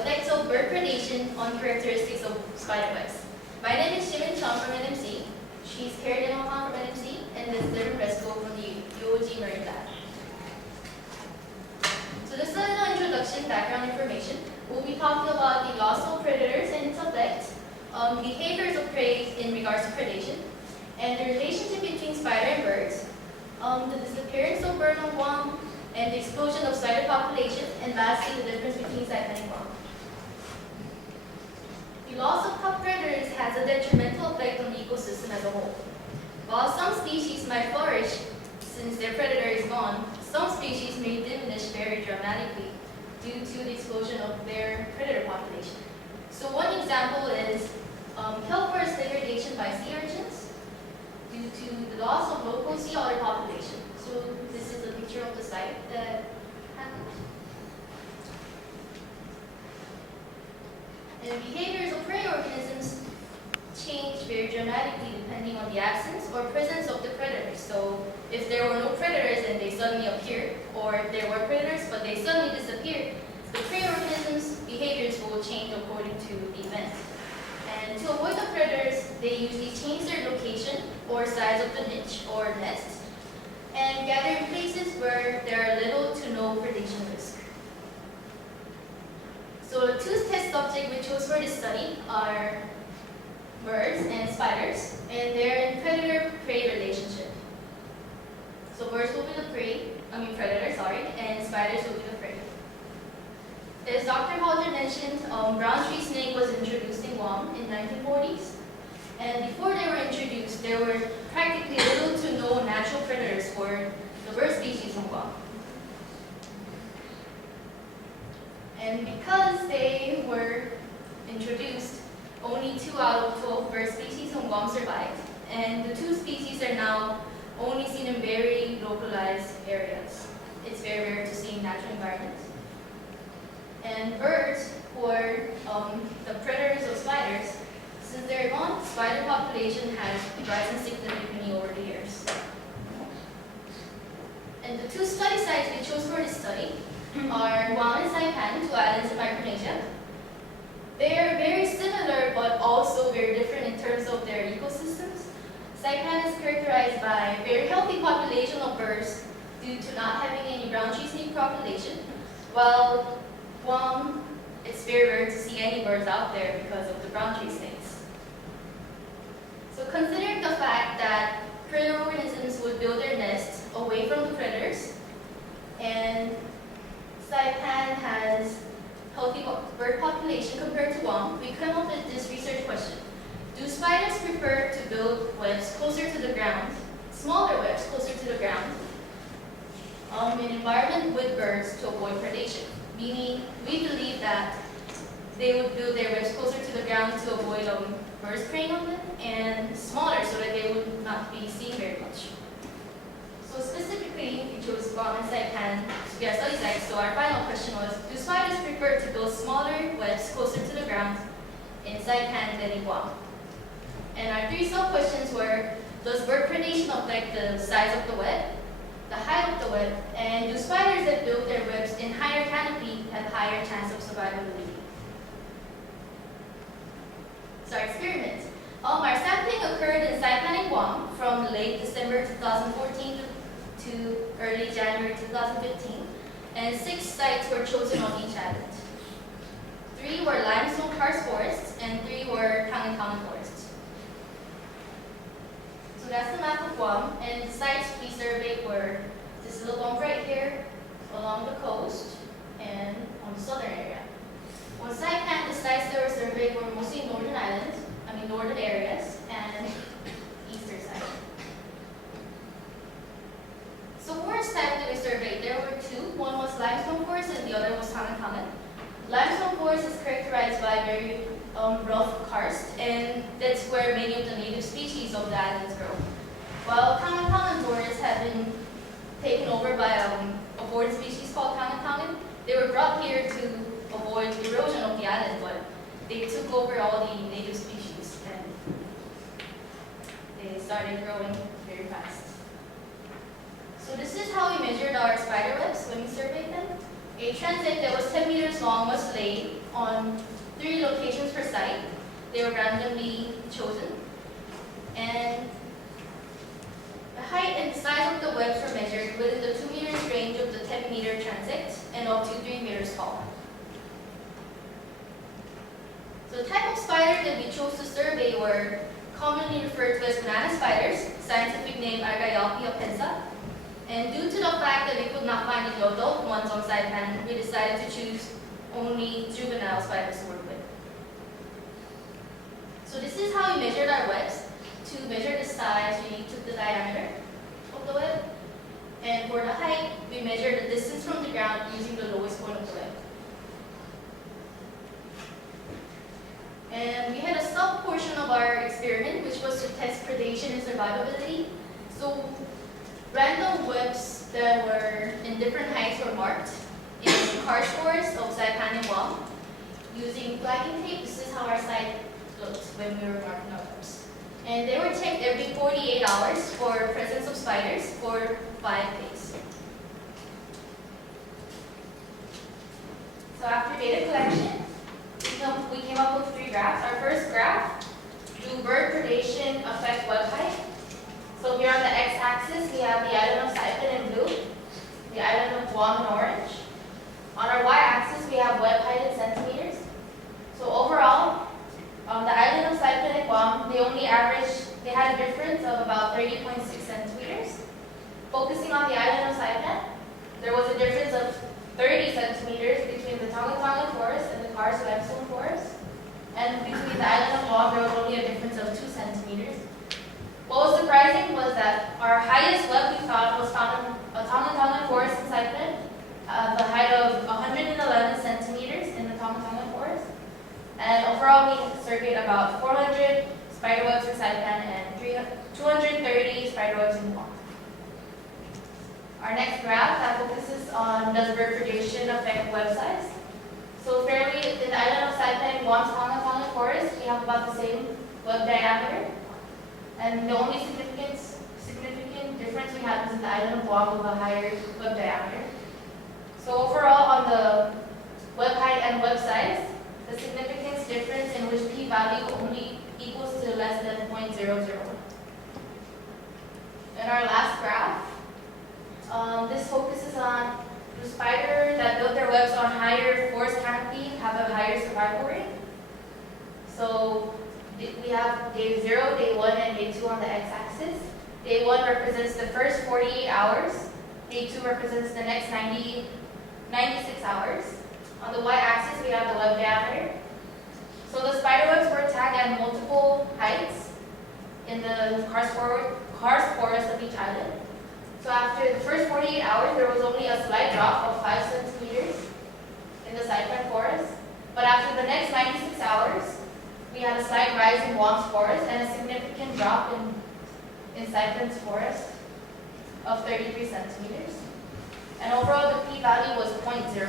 effects of bird predation on characteristics of spider webs. My name is Jimin Chung from NMC. She's Carrie Demohan from NMC, and this is Darren Resco from the UOG Marine Lab. So this is a little introduction, background information. We'll be talking about the loss of predators and its effect, behaviors of prey in regards to predation, and the relationship between spider and birds, the disappearance of bird on Guam, and the explosion of spider population, and lastly, the difference between Saipan and Guam. The loss of top predators has a detrimental effect on the ecosystem as a whole. While some species might flourish since their predator is gone, some species may diminish very dramatically due to the explosion of their predator population. So one example is kelp forest degradation by sea urchins due to the loss of local sea otter population. So this is a picture of the site that happened. And behaviors of prey organisms change very dramatically depending on the absence or presence of the predators. So if there were no predators and they suddenly appeared, or if there were predators but they suddenly disappeared, the prey organisms' behaviors will change according to the event. And to avoid the predators, they usually change their location or size of the niche or nest and gather in places where there are little to no predation risk. So the two test subjects we chose for this study are birds and spiders, and they're in predator-prey relationship. So birds will be the predator, and spiders will be the prey. As Dr. Halder mentioned, brown tree snake was introduced in Guam in 1940s. And before they were introduced, there were practically little to no natural predators for the bird species in Guam. And because they were introduced, only 2 out of 12 bird species in Guam survived. And the 2 species are now only seen in very localized areas. It's very rare to see in natural environments. And birds, who are the predators of spiders, since they're gone, spider population has risen significantly over the years. And the 2 study sites we chose for this study are Guam and Saipan, 2 islands in Micronesia. They are very similar but also very different in terms of their ecosystems. Saipan is characterized by a very healthy population of birds due to not having any brown tree snake population, while Guam, it's very rare to see any birds out there because of the brown tree snakes. So considering the fact that predator organisms would build their nests away from the predators, and Saipan has healthy bird population compared to Guam, we come up with this research question. Do spiders prefer to build webs closer to the ground, smaller webs closer to the ground, in an environment with birds to avoid predation? Meaning, we believe that they would build their webs closer to the ground to avoid birds preying on them, and smaller so that they would not be seen very much. So specifically, we chose Guam and Saipan to be our study sites. So our final question was, do spiders prefer to build smaller webs closer to the ground in Saipan than in Guam? And our 3 sub-questions were, does bird predation affect the size of the web, the height of the web, and do spiders that build their webs in higher canopy have higher chance of survivability? So our experiment. Our sampling occurred in Saipan and Guam from late December 2014 to early January 2015, and 6 sites were chosen on each island. 3 were limestone karst forests, and 3 were tangan forests. So that's the map of Guam, and the sites we surveyed were this little bump right here, along the coast, and on the southern area. On Saipan, the sites that were surveyed were mostly northern areas, and eastern side. So forest type that we surveyed, there were 2. One was limestone forest, and the other was tangan. Limestone forest is characterized by very rough karst, and that's where many of the native species of the islands grow. While tangan forests have been taken over by a foreign species called tangan. They were brought here to avoid erosion of the island, but they took over all the native species and they started growing very fast. So this is how we measured our spider webs when we surveyed them. A transect that was 10 meters long was laid on 3 locations per site. They were randomly chosen. And the height and size of the webs were measured within the 2 meters range of the 10-meter transect and up to 3 meters tall. So the type of spiders that we chose to survey were commonly referred to as banana spiders, scientific name Argyalpia. And due to the fact that we could not find the adult ones on Saipan, we decided to choose only juvenile spiders to work with. So this is how we measured our webs. To measure the size, we took the diameter of the web. And for the height, we measured the distance from the ground using the lowest point of the web. And we had a sub-portion of our experiment, which was to test predation and survivability. So random webs that were in different heights were marked in karst forests of Saipan and Guam using flagging tape. This is how our site looked when we were marking our webs. And they were checked every 48 hours for presence of spiders for 5 days. So after data collection, we came up with 3 graphs. Our first graph, do bird predation affect web height? So here on the x-axis, we have the island of Saipan in blue, the island of Guam in orange. On our y-axis, we have web height in centimeters. So overall, the island of Saipan and Guam, they had a difference of about 30.6 centimeters. Focusing on the island of Saipan, there was a difference of 30 centimeters between the Tongan forest and the karst limestone forest. And between the island of Guam, there was only a difference of 2 centimeters. What was surprising was that our highest web we found was found in a Tongan forest in Saipan, the height of 111 centimeters in the Tongan forest. And overall, we surveyed about 400 spiderwebs in Saipan and 230 spiderwebs in Guam. Our next graph that focuses on does bird predation affect web size. So fairly, in the island of Saipan and Guam's Tongan forest, we have about the same web diameter. And the only significant difference we had was in the island of Guam with a higher web diameter. So overall, on the web height and web size, the significance difference in which p-value only equals to less than 0.001. And our last graph, this focuses on the spider that built their webs on higher forest canopy have a higher survival rate. So we have day 0, day 1, and day 2 on the x-axis. Day 1 represents the first 48 hours. Day 2 represents the next 96 hours. On the y-axis, we have the web diameter. So the spider webs were tagged at multiple heights in the karst forest of each island. So after the first 48 hours, there was only a slight drop of 5 centimeters in the Saipan forest. But after the next 96 hours, we had a slight rise in Guam's forest and a significant drop in Saipan's forest of 33 centimeters. And overall, the p-value was 0.02.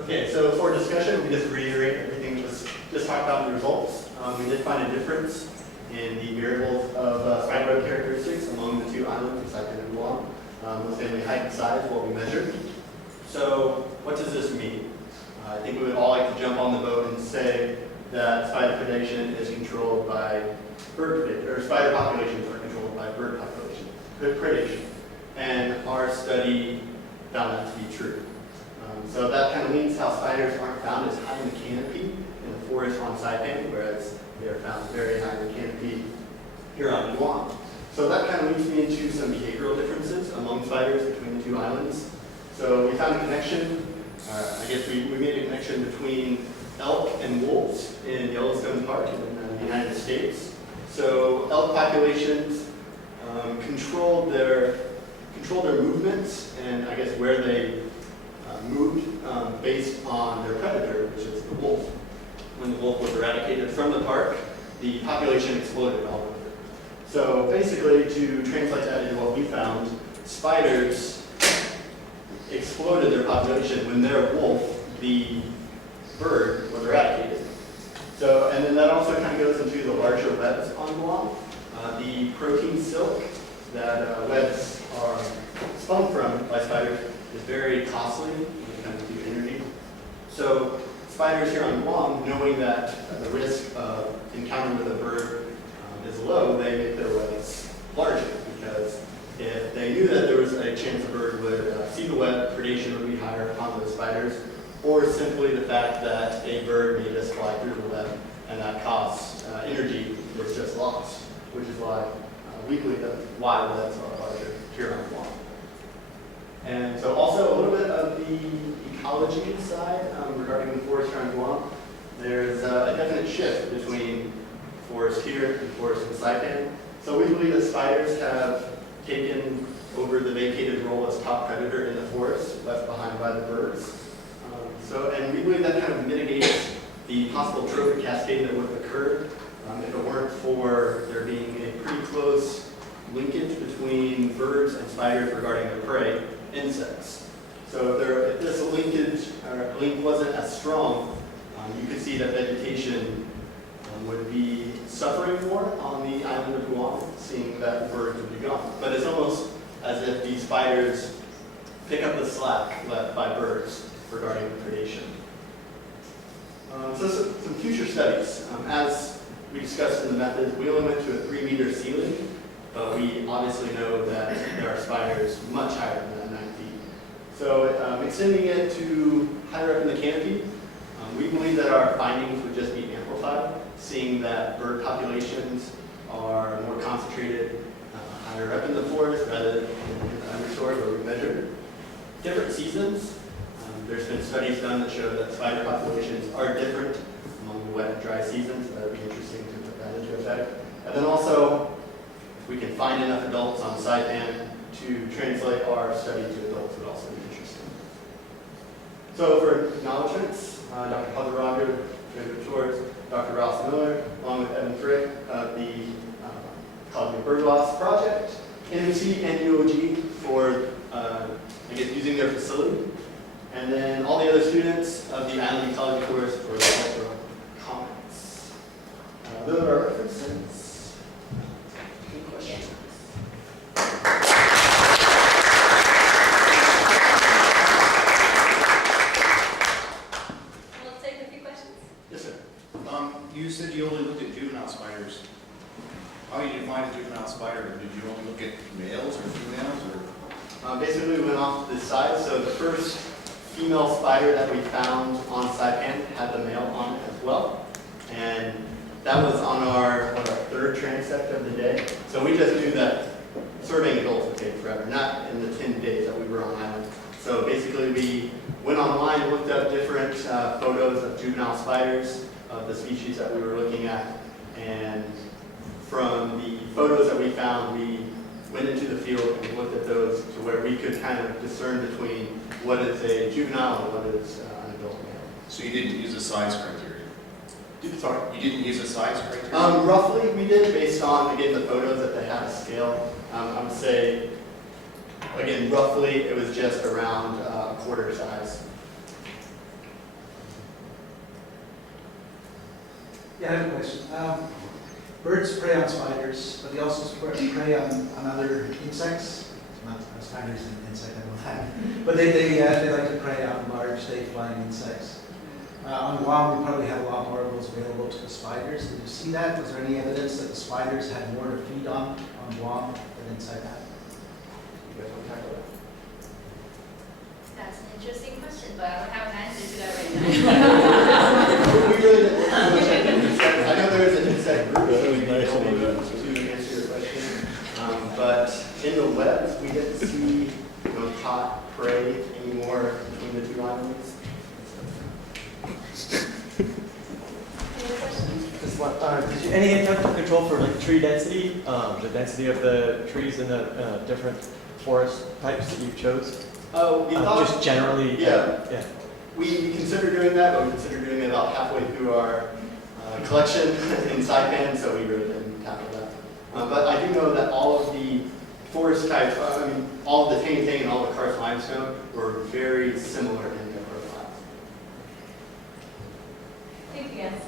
Okay, so for discussion, we just reiterate everything that was just talked about in the results. We did find a difference in the variables of spiderweb characteristics among the 2 islands, Saipan and Guam. Most namely height and size, what we measured. So what does this mean? I think we would all like to jump on the boat and say that spider predation is controlled by bird predation, or spider populations are controlled by bird predation. And our study found that to be true. So that kind of means how spiders aren't found as high in the canopy in the forest on Saipan, whereas they are found very high in the canopy here on Guam. So that kind of leads me into some behavioral differences among spiders between the 2 islands. So we found a connection, I guess we made a connection between elk and wolves in Yellowstone Park in the United States. So elk populations controlled their movements and I guess where they moved based on their predator, which is the wolf. When the wolf was eradicated from the park, the population exploded all over. So basically, to translate that into what we found, spiders exploded their population when their wolf, the bird, was eradicated. So, and then that also kind of goes into the larger webs on Guam. The protein silk that webs are spun from by spiders is very costly when it comes to energy. So spiders here on Guam, knowing that the risk of encountering with a bird is low, they make their webs larger, because if they knew that there was a chance a bird would see the web, predation would be higher upon those spiders, or simply the fact that a bird may just fly through the web and that costs energy was just lost, which is why we believe that why webs are larger here on Guam. And so also a little bit of the ecology side regarding the forest here on Guam. There's a definite shift between forest here and forest in Saipan. So we believe that spiders have taken over the vacated role as top predator in the forest, left behind by the birds. And we believe that kind of mitigates the possible trophic cascade that would have occurred if it weren't for there being a pretty close linkage between birds and spiders regarding their prey, insects. So if this linkage or link wasn't as strong, you could see that vegetation would be suffering more on the island of Guam, seeing that birds would be gone. But it's almost as if these spiders pick up the slack left by birds regarding predation. So some future studies. As we discussed in the methods, we only went to a 3-meter ceiling, but we obviously know that there are spiders much higher than that, 9 feet. So extending it to higher up in the canopy, we believe that our findings would just be amplified, seeing that bird populations are more concentrated higher up in the forest rather than in the understory where we measured. Different seasons. There's been studies done that show that spider populations are different among the wet and dry seasons, so that would be interesting to put that into effect. And then also, if we can find enough adults on Saipan to translate our study to adults would also be interesting. So for acknowledgments, Dr. Heather Roger, David Schwartz, Dr. Ross Miller, along with Evan Frick of the Ecology of Bird Loss Project, NMC and UOG for, using their facility. And then all the other students of the Island Ecology course for the cultural comments. Those are our references. Any questions? We'll take a few questions. Yes, sir. You said you only looked at juvenile spiders. How do you define a juvenile spider? Did you only look at males or females? Or? Basically, we went off the side. So the first female spider that we found on Saipan had the male on it as well. And that was on our 3rd transect of the day. So we just knew that surveying adults would take forever, not in the 10 days that we were on island. So basically we went online, looked up different photos of juvenile spiders of the species that we were looking at. And from the photos that we found, we went into the field and looked at those to where we could kind of discern between what is a juvenile and what is an adult male. So you didn't use a size criteria? Sorry? You didn't use a size criteria? Roughly, we did based on, again, the photos that they had a scale. I would say, again, roughly, it was just around a quarter size. Yeah, I have a question. Birds prey on spiders, but they also prey on other insects. Not spiders and insect, I know that. But they like to prey on large, day-flying insects. On Guam, we probably have a lot more of those available to the spiders. Did you see that? Was there any evidence that the spiders had more to feed on Guam than inside that? You guys want to tackle that? That's an interesting question, but I don't have an answer to that right now. We really didn't look too much at the insects. I know there is an insect group that would be able to answer your question. But in the webs, we didn't see hot prey anymore between the 2 islands. Any questions? Just one, did you any attempt to control for like tree density, the density of the trees in the different forest types that you chose? Oh, we thought just generally. Yeah. We considered doing that, but we considered doing it about halfway through our collection in Saipan, so we really didn't tackle that. But I do know that all of the forest types, all of the tang and all the karst limestone were very similar in their profiles. Thank you, guys.